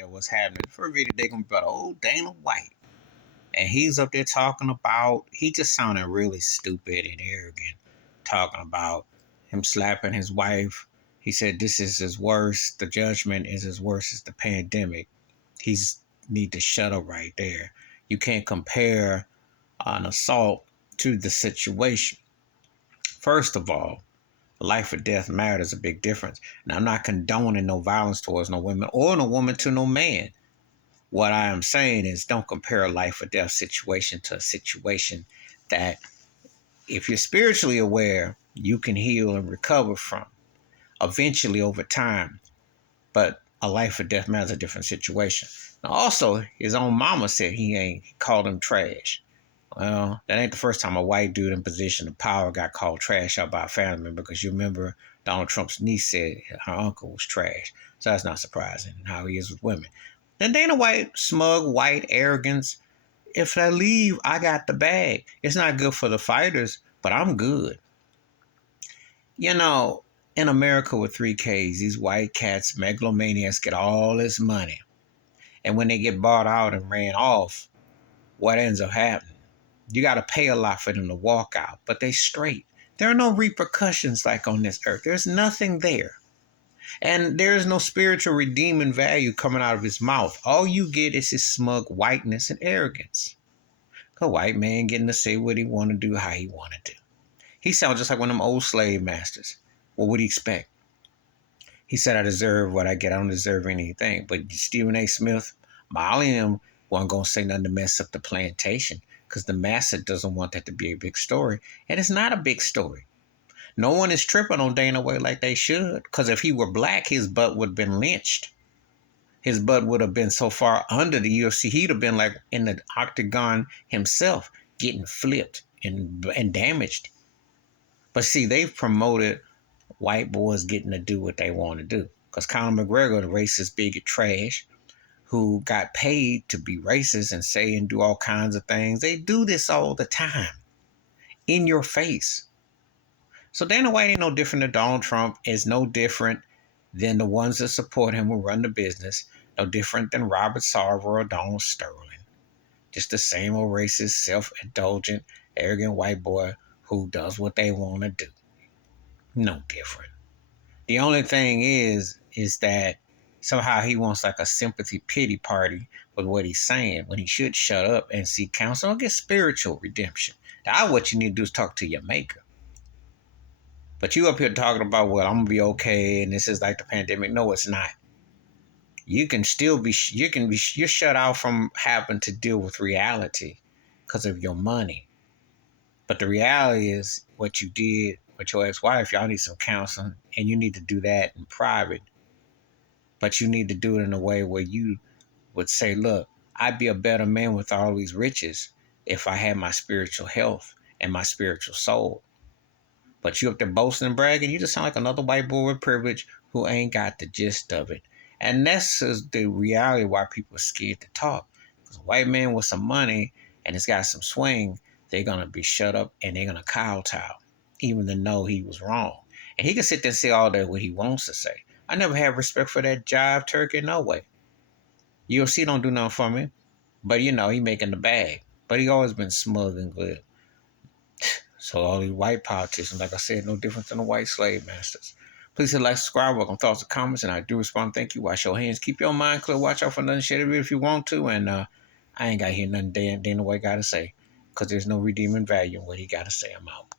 there what's happening. The first video they gonna be about old Dana White. And he's up there talking about, he just sounded really stupid and arrogant, talking about him slapping his wife. He said this is his worst, the judgment is as worse as the pandemic. He's need to shut up right there. You can't compare an assault to the situation. First of all, life or death matter is a big difference. Now, I'm not condoning no violence towards no women or no woman to no man. What I am saying is don't compare a life or death situation to a situation that, if you're spiritually aware, you can heal and recover from eventually over time. But a life or death matter is a different situation. Now, also, his own mama said he called him trash. Well, that ain't the first time a white dude in position of power got called trash out by a family member, because you remember Donald Trump's niece said her uncle was trash. So that's not surprising how he is with women. Then Dana White, smug, white arrogance. If I leave, I got the bag. It's not good for the fighters, but I'm good. You know, in America with 3Ks, these white cats, megalomaniacs, get all this money. And when they get bought out and ran off, what ends up happening? You got to pay a lot for them to walk out, but they straight. There are no repercussions like on this earth. There's nothing there. And there's no spiritual redeeming value coming out of his mouth. All you get is his smug whiteness and arrogance. A white man getting to say what he want to do, how he want to do. He sounds just like one of them old slave masters. What would he expect? He said, I deserve what I get. I don't deserve anything. But Stephen A. Smith, Molly and him wasn't going to say nothing to mess up the plantation, because the massa doesn't want that to be a big story. And it's not a big story. No one is tripping on Dana White like they should, because if he were black, his butt would have been lynched. His butt would have been so far under the UFC, he'd have been like in the octagon himself, getting flipped and damaged. But see, they've promoted white boys getting to do what they want to do. Because Conor McGregor, the racist bigot trash, who got paid to be racist and say and do all kinds of things, they do this all the time, in your face. So Dana White ain't no different than Donald Trump, is no different than the ones that support him who run the business, no different than Robert Sarver or Donald Sterling. Just the same old racist, self-indulgent, arrogant white boy who does what they want to do. No different. The only thing is that somehow he wants like a sympathy pity party with what he's saying, when he should shut up and seek counsel and get spiritual redemption. Now, what you need to do is talk to your maker. But you up here talking about, well, I'm going to be okay and this is like the pandemic. No, it's not. You can still be, you're shut out from having to deal with reality because of your money. But the reality is what you did with your ex-wife, y'all need some counseling, and you need to do that in private. But you need to do it in a way where you would say, look, I'd be a better man with all these riches if I had my spiritual health and my spiritual soul. But you up there boasting and bragging, you just sound like another white boy with privilege who ain't got the gist of it. And that's the reality why people are scared to talk. Because a white man with some money and it's got some swing, they're going to be shut up and they're going to kowtow, even to know he was wrong. And he can sit there and say all that what he wants to say. I never had respect for that jive turkey, no way. UFC don't do nothing for me. But, you know, he making the bag. But he always been smug and good. So all these white politicians, like I said, no different than the white slave masters. Please hit like, subscribe, welcome thoughts and comments, and I do respond. Thank you. Wash your hands. Keep your mind clear. Watch out for nothing. Share the video if you want to. And I ain't got to hear nothing Dana White got to say, because there's no redeeming value in what he got to say. I'm out.